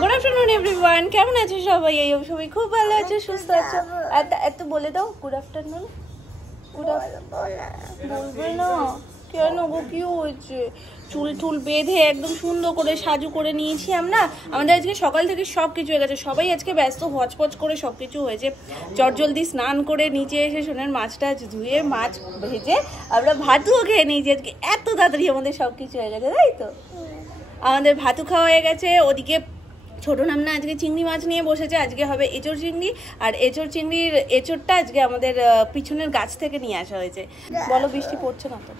Good afternoon everyone, কেমন আছো সবাই? এই সবাই খুব ভালো আছো, সুস্থ আছো। এত বলে দাও গুড আফটারনুন। বলবে না কেন গো? কি হয়েছে? চুল টুল বেঁধে একদম সুন্দর করে সাজু করে নিয়েছি আমরা। আমাদের আজকে সকাল থেকে সব কিছু হয়ে গেছে, সবাই আজকে ব্যস্ত, হচপচ করে সব কিছু হয়েছে। চটজলদি স্নান করে নিচে এসে সোনার মাছটা ধুয়ে মাছ ভেজে আমরা ভাতুও খেয়ে নিয়েছি। আজকে এত তাড়াতাড়ি আমাদের সব কিছু হয়ে গেছে, তাই তো? আমাদের ভাতু খাওয়া হয়ে গেছে। ওদিকে ছোটো নামনা আজকে চিংড়ি মাছ নিয়ে বসেছে। আজকে হবে এঁচড় চিংড়ি, আর এঁচড় চিংড়ির এঁচড়টা আজকে আমাদের পিছনের গাছ থেকে নিয়ে আসা হয়েছে। বলো, বৃষ্টি পড়ছে না তো?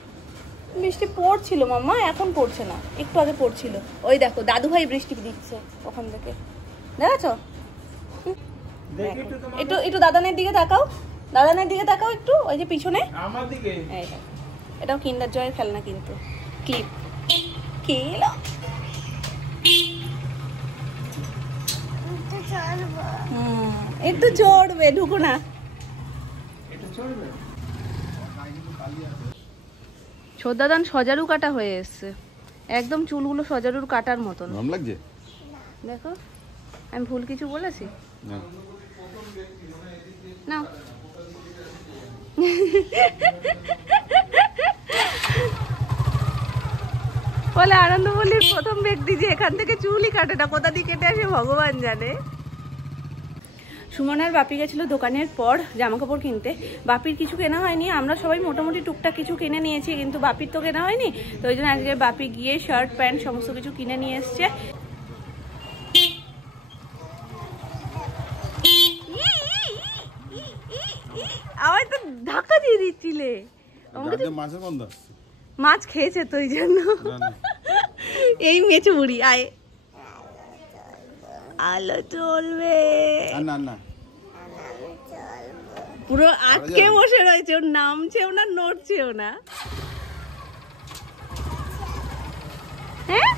বৃষ্টি পড়ছিল মাম্মা, এখন পড়ছে না, একটু আগে পড়ছিল। ওই দেখো দাদু ভাই বৃষ্টি দিচ্ছে ওখান থেকে, দেখেছ? একটু একটু দাদানের দিকে তাকাও, দাদানের দিকে তাকাও একটু, ওই যে পিছনে আমার দিকে। এটাও কিন্ডার জয়ের খেলনা, কিন্তু ক্লিপ খেলো। একটু চড়বে, ঢুকো না। ছোদাদান সজারু কাটা হয়ে এসছে, একদম চুলগুলো সজারুর কাটার মতন লাগছে। দেখো, আমি ভুল কিছু বলেছি? না বলে আনন্দমল্লির প্রথম ব্যক্তি যে এখান থেকে চুলই কাটে না, কোথা দিয়ে কেটে আসে ভগবান জানে। সুমন আর বাপি গেছিলো দোকানের পর জামা কাপড় কিনতে। বাপির কিছু কেনা হয়নি, আমরা সবাই মোটামুটি টুকটাক কিছু কিনে নিয়েছি, কিন্তু বাপির তো কেনা হয়নি। তো ওই জন্য আজকে বাপি গিয়ে শার্ট প্যান্ট সমস্ত কিছু কিনে নিয়ে এসছে। আবার তো ধাক্কা দিয়ে দিচ্ছিলে। মাছ খেয়েছে তো ওই জন্য। এই মেচে বুড়ি আয়, আলো চলবে না, পুরো আটকে বসে রয়েছে, ওর নামছেও না নড়ছেও না। হ্যাঁ,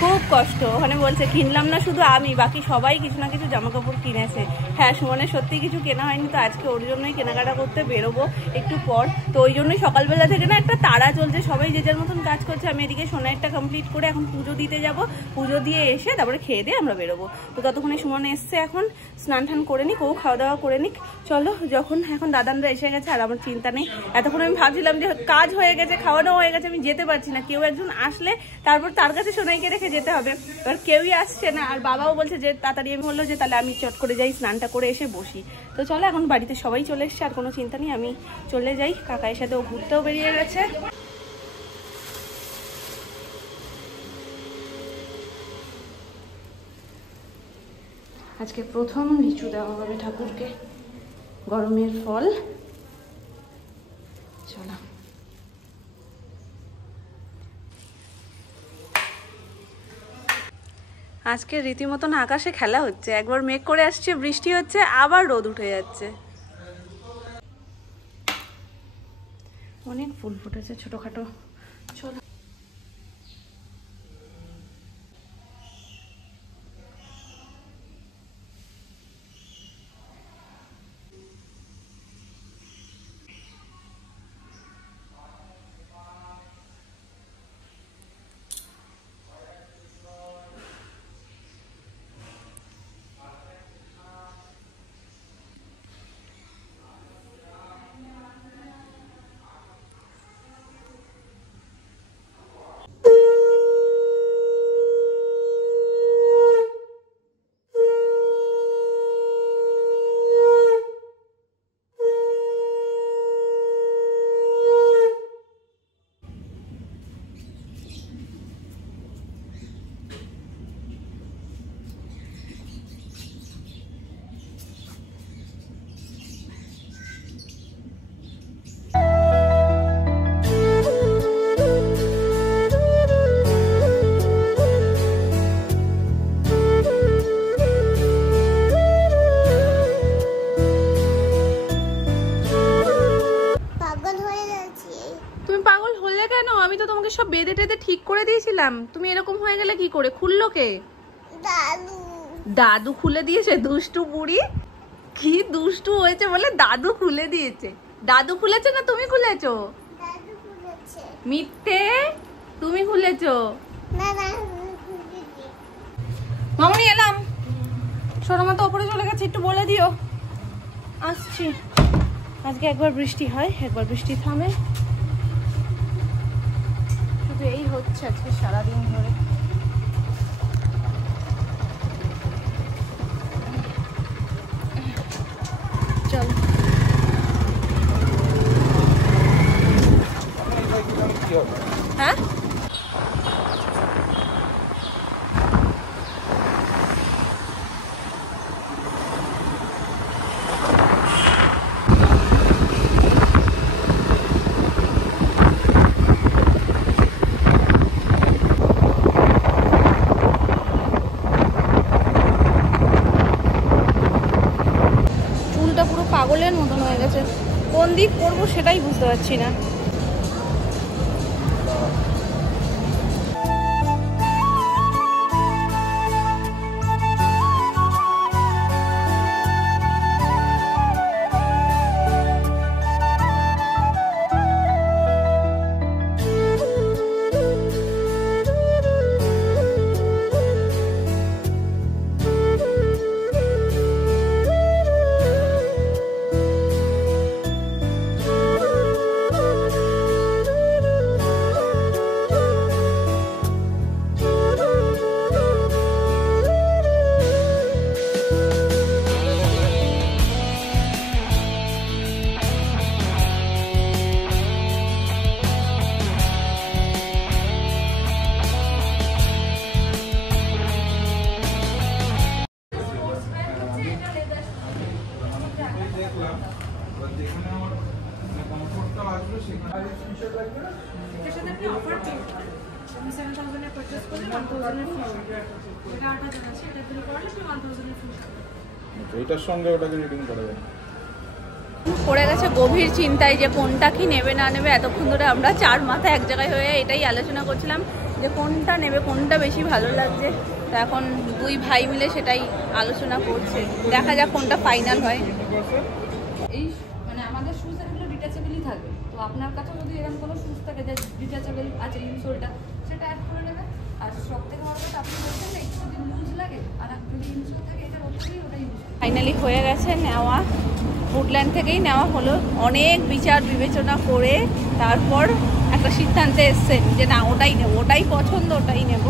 খুব কষ্ট। ওখানে বলছে কিনলাম না শুধু আমি, বাকি সবাই কিছু না কিছু জামা কাপড় কিনেছে। হ্যাঁ, সুমনের সত্যি কিছু কেনা হয়নি, তো আজকে ওর জন্যই কেনাকাটা করতে বেরোবো একটু পর। তো ওই জন্যই সকালবেলা থেকে না একটা তাড়া চলছে, সবাই যে যার মতন কাজ করছে। আমি এদিকে সোনারটা কমপ্লিট করে এখন পুজো দিতে যাব, পুজো দিয়ে এসে তারপরে খেয়ে দিয়ে আমরা বেরোবো। তো ততক্ষণে সুমন এসছে, এখন স্নান টান করে নিক, ও খাওয়া দাওয়া করে নিক। চলো, যখন এখন দাদানরা এসে গেছে আর আমার চিন্তা নেই। এতক্ষণ আমি ভাবছিলাম যে কাজ হয়ে গেছে, খাওয়া দাওয়া হয়ে গেছে, আমি যেতে পারছি না। কেউ একজন আসলে তারপর তার কাছে সোনাইকে রেখে যেতে হবে, এবার কেউই আসছে না। আর বাবাও বলছে যে তাড়াতাড়ি, আমি বললো যে তাহলে আমি চট করে যাই, স্নানটা করে এসে বসি। তো চলো, এখন বাড়িতে সবাই চলে এসছে, আর কোনো চিন্তা নেই, আমি চলে যাই। কাকার সাথে ও ঘুরতেও বেরিয়ে গেছে। আজকে প্রথম লিচু দেওয়া হবে ঠাকুরকে, গরমের ফল। চলো, আজকে রীতিমতন আকাশে খেলা হচ্ছে, একবার মেঘ করে আসছে, বৃষ্টি হচ্ছে, আবার রোদ উঠে যাচ্ছে। অনেক ফুল ফুটেছে ছোটখাটো। চলো, সব বেঁধে টেঁধে ঠিক করে দিয়েছিলাম, তুমি এরকম হয়ে গেলে কি করে? খুললো কে? দাদু। দাদু খুলে দিয়েছে, দুষ্টু বুড়ি কি দুষ্টু হয়েছে বলে দাদু খুলে দিয়েছে। দাদু খুলেছে না তুমি খুলেছো? মিথ্যে, তুমি খুলেছো। মামনি এলাম, সোনামা তো ওপরে চলে গেছে, একটু বলে দিও আসছি। আজকে একবার বৃষ্টি হয়, একবার বৃষ্টি থামে, শুধু এই হচ্ছে আজকে সারাদিন ধরে। চল হ্যাঁ পাগলের মতন হয়ে গেছে, কোন দিক করবো সেটাই বুঝতে পারছি না। পড়ে গেছে গভীর চিন্তায় যে কোনটা কি নেবে না নেবে। এতক্ষণ ধরে আমরা চার মাথা এক জায়গায় হয়ে এটাই আলোচনা করছিলাম যে কোনটা নেবে, কোনটা বেশি ভালো লাগছে। তো এখন দুই ভাই মিলে সেটাই আলোচনা করছে, দেখা যাক কোনটা ফাইনাল হয়। এই মানে আমাদের শুজ এগুলো ডিটাচেবলই থাকে, তো আপনার কাছে যদি এরকম কোনো শুজ থাকে যে ডিটাচেবল আছে ইনসোলটা, সেটা অ্যাড করে নেবেন। আর সব থেকে বড় কথা আপনি বলছেন না একটু যদি লুজ লাগে আর যদি ইনসোল থাকে এটা ওটাই ওটাই ইউজ। ফাইনালি হয়ে গেছে নেওয়া, উডল্যান্ড থেকেই নেওয়া হলো। অনেক বিচার বিবেচনা করে তারপর একটা সিদ্ধান্তে এসছেন যে না ওটাই নেব, ওটাই পছন্দ, ওটাই নেব।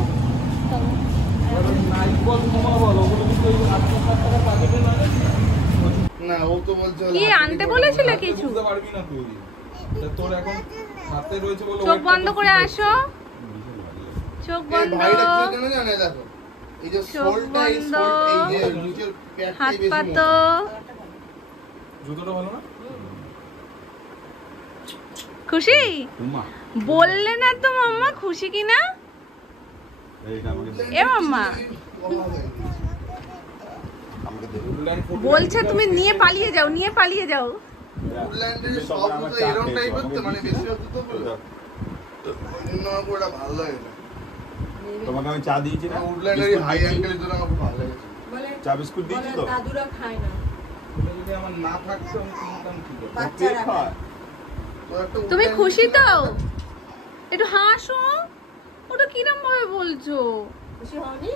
কি আনতে বলেছিল কিছু? চোখ বন্ধ করে আসো, চোখ বন্ধ, চোখ বন্ধ, হাত পাতো। খুশি বললে না তো মাম্মা, খুশি কি না? এ মাম্মা বলছে তুমি নিয়ে পালিয়ে যাও, নিয়ে পালিয়ে যাও। তোমাকে আমি চা দিয়েছি না, উডল্যান্ডের হাই অ্যাঙ্গেলের জন্য আমার ভালো লাগে। চা বিস্কুট দিয়েছি তো, দাদুরা খায় না। যদি আমার না থাকতো আমি কিনতাম কি করে? বাচ্চারা খায়। তুমি খুশি তো? একটু হাসো, ওটা কিরম ভাবে বলছো? খুশি হওনি?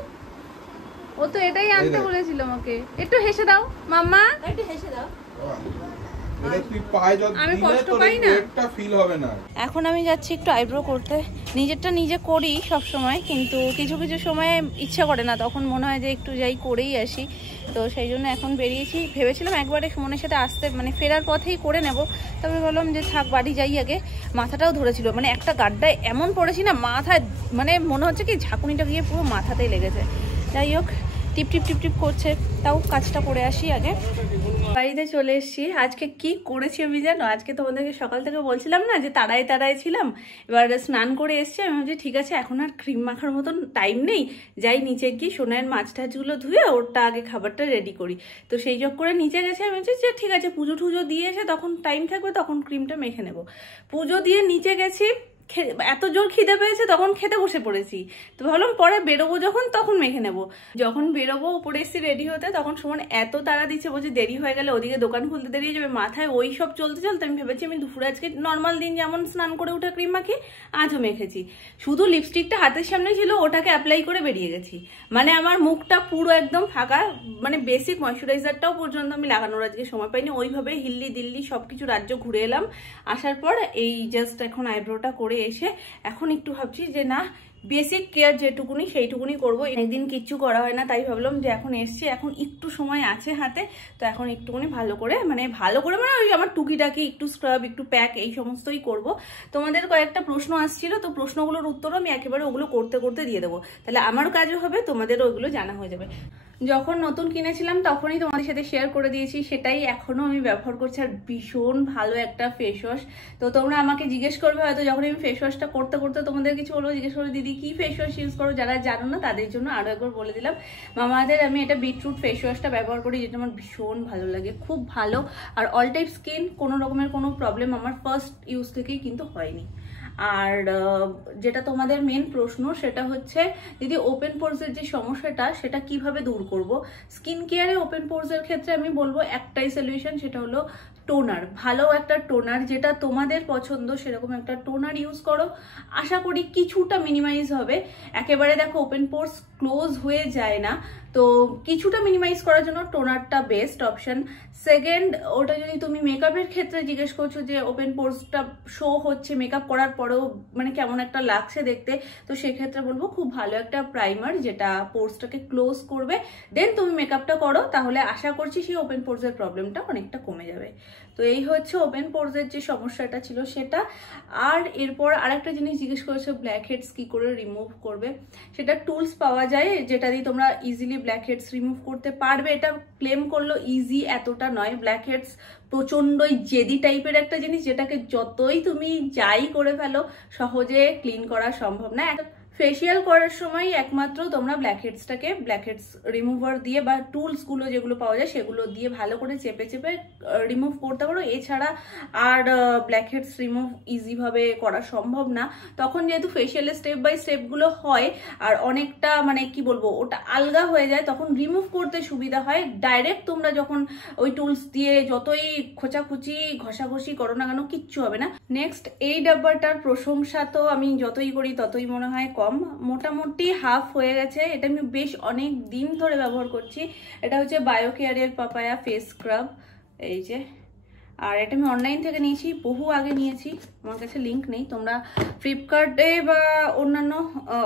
ও তো এটাই আনতে বলেছিল আমাকে। একটু হেসে দাও মাম্মা, একটু হেসে দাও। আমি কষ্ট পাই না, এখন আমি যাচ্ছি একটু আইব্রো করতে। নিজেরটা নিজে করি সব সময়, কিন্তু কিছু কিছু সময় ইচ্ছা করে না, তখন মনে হয় যে একটু যাই করেই আসি। তো সেই জন্য এখন বেরিয়েছি। ভেবেছিলাম একবারে সুমনের সাথে আসতে মানে ফেরার পথেই করে নেব, তারপরে বললাম যে থাক বাড়ি যাই আগে। মাথাটাও ধরেছিল, মানে একটা গাড্ডায় এমন পড়েছি না মাথায়, মানে মনে হচ্ছে কি ঝাঁকুনিটা গিয়ে পুরো মাথাতেই লেগেছে। যাই হোক টিপ টিপ টিপ টিপ করছে, তাও কাজটা করে আসি আগে। বাড়িতে চলে এসেছি। আজকে কি করেছি আমি জানো? আজকে তোমাদেরকে সকাল থেকে বলছিলাম না যে তাড়ায় তাড়ায় ছিলাম, এবার স্নান করে এসছি। আমি ভাবছি ঠিক আছে এখন আর ক্রিম মাখার মতন টাইম নেই, যাই নিচে গিয়ে সোনার মাছ টাছগুলো ধুয়ে ওরটা আগে খাবারটা রেডি করি। তো সেই যোগ করে নিচে গেছে। আমি ভাবছি যে ঠিক আছে পুজো টুজো দিয়ে এসে তখন টাইম থাকবে, তখন ক্রিমটা মেখে নেব। পুজো দিয়ে নিচে গেছি, এত জোর খিদে পেয়েছে তখন খেতে বসে পড়েছি। তো ভাবলাম পরে বেরোবো যখন তখন মেখে নেবো। যখন বেরোবো উপরে এসে রেডি হতে, তখন সুমন এত তাড়া দিচ্ছে, বলছে দেরি হয়ে গেলে ওদিকে দোকান খুলতে দেরি হয়ে যাবে। মাথায় ওই সব চলতে চলতে আমি ভেবেছি আমি দুপুরে আজকে নর্মাল দিন যেমন স্নান করে উঠে ক্রিম মাখি আজও মেখেছি। শুধু লিপস্টিকটা হাতের সামনে ছিল, ওটাকে অ্যাপ্লাই করে বেরিয়ে গেছি। মানে আমার মুখটা পুরো একদম ফাঁকা, মানে বেসিক ময়শ্চারাইজারটাও পর্যন্ত আমি লাগানোর আজকে সময় পাইনি। ওইভাবে হিল্লি দিল্লি সবকিছু রাজ্য ঘুরে এলাম। আসার পর এই জাস্ট এখন আইব্রোটা করে এসে এখন একটু ভাবছি যে না, বেসিক কেয়ার যেটুকুনি সেইটুকুনি করবো। একদিন কিচ্ছু করা হয় না, তাই ভাবলাম যে এখন এসছি, এখন একটু সময় আছে হাতে, তো এখন একটুখানি ভালো করে মানে ওই আমার টুকিটাকি একটু স্ক্রাব একটু প্যাক এই সমস্তই করব। তোমাদের কয়েকটা প্রশ্ন আসছিল, তো প্রশ্নগুলোর উত্তরও আমি একেবারে ওগুলো করতে করতে দিয়ে দেবো, তাহলে আমারও কাজও হবে, তোমাদেরও ওইগুলো জানা হয়ে যাবে। যখন নতুন কিনেছিলাম তখনই তোমাদের সাথে শেয়ার করে দিয়েছি, সেটাই এখনো আমি ব্যবহার করছি। আর ভীষণ ভালো একটা ফেস ওয়াশ। তো তোমরা আমাকে জিজ্ঞেস করবে হয়তো যখন আমি ফেস ওয়াশটা করতে করতে তোমাদের কিছু বলবো, জিজ্ঞেস করবে দিদি কি ফেস ওয়াশ ইউজ করো। যারা জানো না তাদের জন্য আরও একবার বলে দিলাম, মামাদের আমি এটা বিটরুট ফেস ওয়াশটা ব্যবহার করি, যেটা আমার ভীষণ ভালো লাগে, খুব ভালো। আর অল টাইপ স্কিন, কোনো রকমের কোনো প্রবলেম আমার ফার্স্ট ইউজ থেকেই কিন্তু হয়নি। আর যেটা তোমাদের মেন প্রশ্ন সেটা হচ্ছে দিদি ওপেন পোরসের যে সমস্যাটা সেটা কিভাবে দূর করব। স্কিন কেয়ারে ওপেন পোরসের ক্ষেত্রে আমি বলবো একটাই সলিউশন, সেটা হলো টোনার। ভালো একটা টোনার, যেটা তোমাদের পছন্দ সেরকম একটা টোনার ইউজ করো, আশা করি কিছুটা মিনিমাইজ হবে। একেবারে দেখো ওপেন পোরস ক্লোজ হয়ে যায় না, তো কিছুটা মিনিমাইজ করার জন্য টোনারটা বেস্ট অপশন। সেকেন্ড, ওটা যদি তুমি মেকআপের ক্ষেত্রে জিজ্ঞেস করছো যে ওপেন পোরসটা শো হচ্ছে মেকআপ করার পরেও মানে কেমন একটা লাগছে দেখতে, তো সেক্ষেত্রে বলবো খুব ভালো একটা প্রাইমার যেটা পোরসটাকে ক্লোজ করবে, দেন তুমি মেকআপটা করো, তাহলে আশা করছি সেই ওপেন পোরসের প্রবলেমটা অনেকটা কমে যাবে। তো এই হচ্ছে ওপেন পোরসের যে সমস্যাটা ছিল সেটা। আর এরপর আরেকটা জিনিস জিজ্ঞেস করেছো ব্ল্যাক হেডস কি করে রিমুভ করবে। সেটা টুলস পাওয়া যায় যেটা দিয়ে তোমরা ইজিলি ব্ল্যাক হেডস রিমুভ করতে পারবে। এটা ক্লেম করলো ইজি, এতটা নয়। ব্ল্যাক হেডস প্রচন্ডই জেদি টাইপের একটা জিনিস, যেটাকে যতই তুমি যাই করে ফেলো সহজে ক্লিন করা সম্ভব না। ফেসিয়াল করার সময় একমাত্র তোমরা ব্ল্যাক হেডস রিমুভার দিয়ে বা টুলসগুলো যেগুলো পাওয়া যায় সেগুলো দিয়ে ভালো করে চেপে চেপে রিমুভ করতে পারো। এছাড়া আর ব্ল্যাক হেডস রিমুভ ইজিভাবে করা সম্ভব না। তখন যেহেতু ফেসিয়ালের স্টেপ বাই স্টেপগুলো হয় আর অনেকটা মানে কি বলবো ওটা আলগা হয়ে যায়, তখন রিমুভ করতে সুবিধা হয়। ডাইরেক্ট তোমরা যখন ওই টুলস দিয়ে যতই খোঁচাখুচি ঘষাঘষি করো না কেন কিচ্ছু হবে না। নেক্সট, এই ডাব্বাটার প্রশংসা তো আমি যতই করি ততই মনে হয় কম। মোটামুটি হাফ হয়ে গেছে, এটা আমি বেশ অনেক দিন ধরে ব্যবহার করছি। এটা হচ্ছে বায়োকেয়ারের পাপায়া ফেস স্ক্রাব, এই যে। আর এটা আমি অনলাইন থেকে নিয়েছি, বহু আগে নিয়েছি, আমার কাছে লিঙ্ক নেই। তোমরা ফ্লিপকার্টে বা অন্যান্য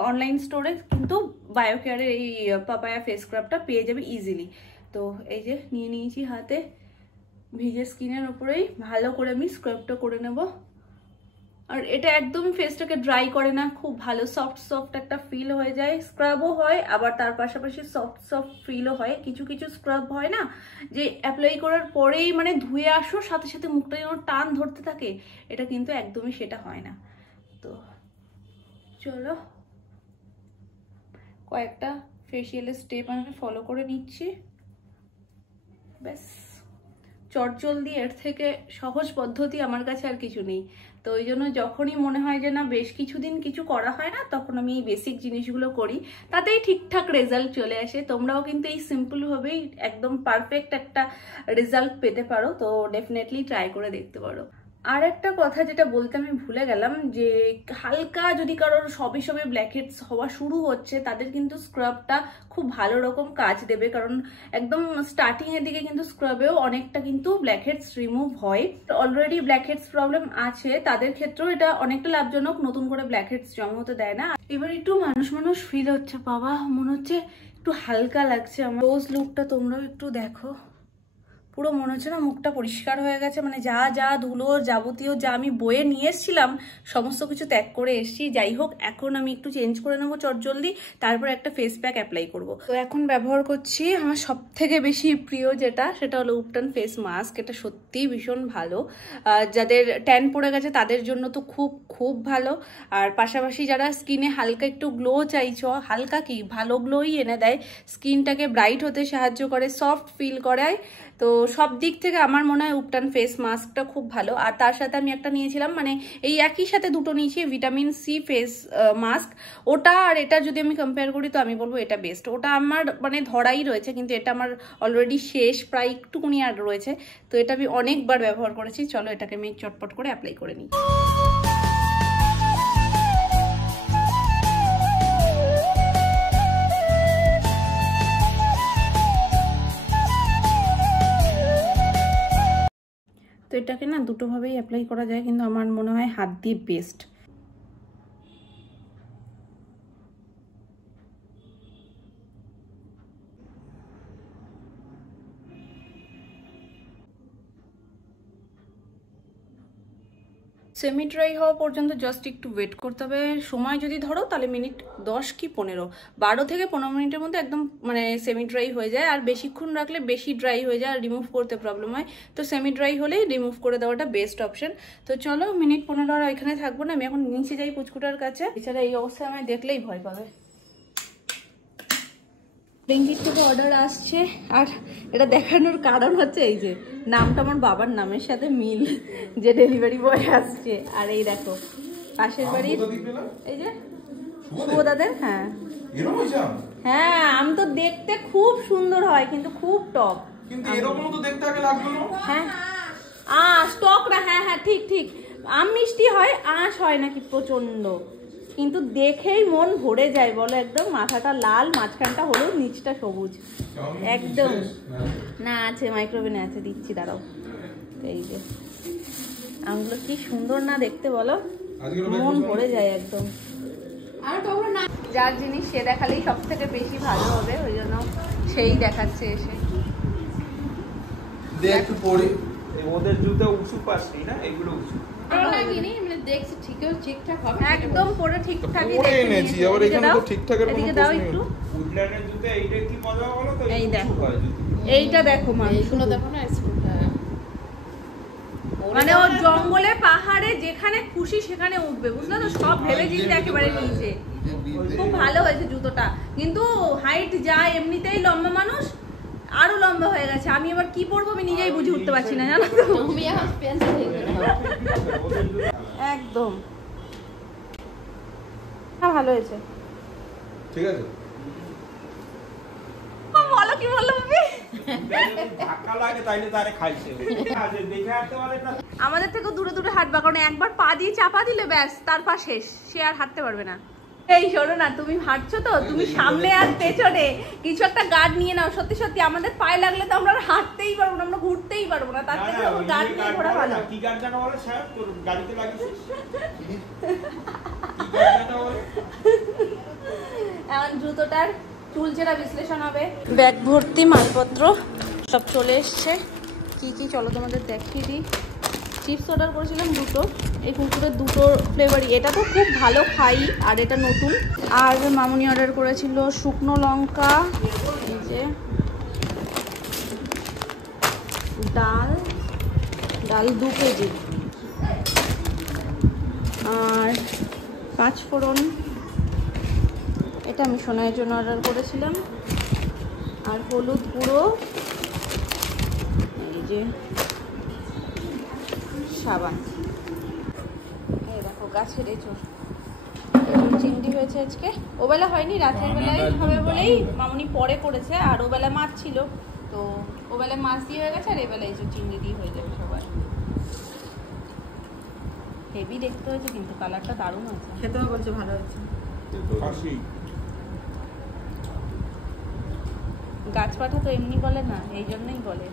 অনলাইন স্টোরে কিন্তু বায়োকেয়ারের এই পাপায়া ফেস স্ক্রাবটা পেয়ে যাবে ইজিলি। তো এই যে নিয়ে নিয়েছি হাতে, ভিজে স্কিনের উপরেই ভালো করে আমি স্ক্রাবটা করে নেব। আর এটা একদম ফেসটাকে ড্রাই করে না, খুব ভালো সফট সফট একটা ফিল হয়ে যায়। স্ক্রাবও হয় আবার তার পাশাপাশি সফট সফট ফিলও হয়। কিছু কিছু স্ক্রাব হয় না যে অ্যাপ্লাই করার পরেই মানে ধুয়ে আসো সাথে সাথে মুখটা যেন টান ধরতে থাকে, এটা কিন্তু একদমই সেটা হয় না। তো চলো কয়েকটা ফেসিয়ালের স্টেপ আমি ফলো করে নিচ্ছি, ব্যাস। চটজলদি এর থেকে সহজ পদ্ধতি আমার কাছে আর কিছু নেই। তো ওই জন্য যখনই মনে হয় যে না বেশ কিছুদিন কিছু করা হয় না, তখন আমি এই বেসিক জিনিসগুলো করি, তাতেই ঠিকঠাক রেজাল্ট চলে আসে। তোমরাও কিন্তু এই সিম্পলভাবেই একদম পারফেক্ট একটা রেজাল্ট পেতে পারো, তো ডেফিনেটলি ট্রাই করে দেখতে পারো। আর একটা কথা যেটা বলতে আমি ভুলে গেলাম, যে হালকা যদি কারোর সবে সবে ব্ল্যাকহেডস হওয়া শুরু হচ্ছে তাদের কিন্তু স্ক্রাবটা খুব ভালো রকম কাজ দেবে, কারণ একদম স্টার্টিং এর দিকে কিন্তু স্ক্রাবেও অনেকটা কিন্তু ব্ল্যাকহেডস রিমুভ হয়। অলরেডি ব্ল্যাকহেডস প্রবলেম আছে তাদের ক্ষেত্রেও এটা অনেকটা লাভজনক, নতুন করে ব্ল্যাকহেডস জমা হতে দেয় না। এবার একটু মানুষ ফিল হচ্ছে, বাবা মনে হচ্ছে একটু হালকা লাগছে আমার। রোজ লুকটা তোমরাও একটু দেখো, পুরো মনে হচ্ছে না মুখটা পরিষ্কার হয়ে গেছে, মানে যা যা ধুলো যাবতীয় যা আমি বয়ে নিয়ে এসেছিলাম সমস্ত কিছু ত্যাগ করে এসেছি। যাই হোক, এখন আমি একটু চেঞ্জ করে নেবো চটজলদি, তারপর একটা ফেস প্যাক অ্যাপ্লাই করব। তো এখন ব্যবহার করছি আমার সব থেকে বেশি প্রিয় যেটা, সেটা হলো উপটান ফেস মাস্ক। এটা সত্যিই ভীষণ ভালো, যাদের ট্যান পড়ে গেছে তাদের জন্য তো খুব খুব ভালো। আর পাশাপাশি যারা স্কিনে হালকা একটু গ্লো চাইছো, হালকা কি ভালো গ্লোই এনে দেয়, স্কিনটাকে ব্রাইট হতে সাহায্য করে, সফট ফিল করায়। তো সব দিক থেকে আমার মনে হয় উপটান ফেস মাস্কটা খুব ভালো। আর তার সাথে আমি একটা নিয়েছিলাম, মানে এই একই সাথে দুটো নিয়েছি, ভিটামিন সি ফেস মাস্ক। ওটা আর এটা যদি আমি কম্পেয়ার করি তো আমি বলবো এটা বেস্ট। ওটা আমার মানে ধরাই রয়েছে, কিন্তু এটা আমার অলরেডি শেষ, প্রায় একটুকুনি আর রয়েছে। তো এটা আমি অনেকবার ব্যবহার করেছি। চলো এটাকে আমি চটপট করে অ্যাপ্লাই করে নিই। তো এটাকে না দুটোভাবেই অ্যাপ্লাই করা যায়, কিন্তু আমার মনে হয় হাত দিয়ে বেস্ট। সেমি ড্রাই হওয়া পর্যন্ত জাস্ট একটু ওয়েট করতে হবে। সময় যদি ধরো তাহলে মিনিট 10 কি 15, 12 থেকে 15 মিনিটের মধ্যে একদম মানে সেমি ড্রাই হয়ে যায়। আর বেশিক্ষণ রাখলে বেশি ড্রাই হয়ে যায় আর রিমুভ করতে প্রবলেম হয়। তো সেমি ড্রাই হলেই রিমুভ করে দেওয়াটা বেস্ট অপশন। তো চলো মিনিট 15 আর এখানে থাকবো না, আমি এখন নিচে যাই পুচকুটার কাছে। এছাড়া এই অবস্থায় আমায় দেখলেই ভয় পাবে। ব্লিঙ্কিট থেকে অর্ডার আসছে, আর এটা দেখানোর কারণ হচ্ছে এই যে নামটা আমার বাবার নামের সাথে মিল, যে ডেলিভারি বয় আসছে। আর এই দেখো পাশের বাড়ির এই যে শুভদাদের, হ্যাঁ হ্যাঁ আম তো দেখতে খুব সুন্দর হয় কিন্তু খুব টক। কিন্তু এরকম তো দেখতে আগে লাগলো না। হ্যাঁ টক না, হ্যাঁ হ্যাঁ ঠিক ঠিক, আম মিষ্টি হয়, আঁশ হয় নাকি প্রচন্ড, কিন্তু দেখেই মন ভরে যায় বলো। একদম মাথাটা লাল, মাঝখানটা হলুদ, নিচটা সবুজ একদম। না আছে, মাইক্রোওভেনে আছে, দিচ্ছি দাঁড়াও। এই যে আমগুলো কি সুন্দর না দেখতে বলো, মন ভরে যায় একদম। আর তোমরা না, যার জিনিস সে দেখালেই সব থেকে বেশি ভালো হবে, ওই জন্য সেই দেখাচ্ছে এসে। দেখ পরে ওদের জুতো উঁচু পাশে না, এগুলো উঁচু দেখছি ঠিকঠাক হবে, একদম পরে ঠিকঠাকই পরে এনেছি। আবার এখানে তো ঠিকঠাকের কোনো প্রশ্ন নেই। একটু উডল্যান্ডের জুতো এইটা কি মজা হলো তো, এই দেখো এইটা দেখো মানুষগুলো দেখো না, মানে ও জঙ্গলে পাহাড়ে যেখানে খুশি সেখানে উঠবে, বুঝলে তো, সব ভেবে চিন্তে একেবারে নিয়েছে। খুব ভালো হয়েছে জুতোটা, কিন্তু হাইট যায়, এমনিতেই লম্বা মানুষ আরো লম্বা হয়ে গেছে। আমি এবার কি পরবো আমি নিজেই বুঝে উঠতে পারছি না, জানো তো। একদম ভালো হয়েছে, ঠিক আছে। বলো কি বললো তুমি? ধাক্কা লাগে তাইলে তারে খাইছে। দেখে হাঁটতে পারে না, আমাদের থেকে দূরে দূরে হাঁটবা, কারণ একবার পা দিয়ে চাপা দিলে ব্যাস তার পা শেষ, সে আর হাঁটতে পারবে না। এই শোনো না, তুমি হাঁটছো তো, তুমি সামনে আর পেছনে কিছু একটা গার্ড নিয়ে নাও। সত্যি সত্যি আমাদের পায়ে লাগলে তো আমরা হাঁটতেই পারবো না, আমরা ঘুরতেই পারবো না, তার থেকে গার্ড নিয়ে ঘোরা ভালো। কি গার্ড জানো বলে সাহেব, তোর গাড়িতে লাগিয়েছিস কি গার্ড জানো বলে? এখন জুতোটার চুলচেরা বিশ্লেষণ হবে। ব্যাগ ভর্তি মালপত্র সব চলে এসছে। কি কি চলো তোমাদের দেখিয়ে দিই। চিপস অর্ডার করেছিলাম দুটো, এই কুকুরের দুটো ফ্লেভারই, এটা তো খুব ভালো খাই আর এটা নতুন। আর মামুনি অর্ডার করেছিল শুকনো লঙ্কা, এই যে ডাল 2 কেজি, আর 5 ফোড়ন, এটা আমি সোনাইয়ের জন্য অর্ডার করেছিলাম। আর হলুদ গুঁড়ো, এই যে সাবান, এই দেখো গাছের এঁচড় চিংড়ি হয়েছে আজকে। ওবেলা হয়নি, রাতের বেলায় হবে বলেই মামুনি পরে করেছে, আর ওবেলা মাছ ছিল, তো ওবেলা মাছ দিয়ে হয়ে গেছে, আর এবেলা এই যে চিংড়ি দিয়ে হয়ে যাবে সবার। হেভি দেখতে হয়েছে কিন্তু কালারটা দারুণ হয়েছে, খেতেও বলছে ভালো হয়েছে। গাছ পাঠা তো এমনি বলে না, এই জন্যই বলে।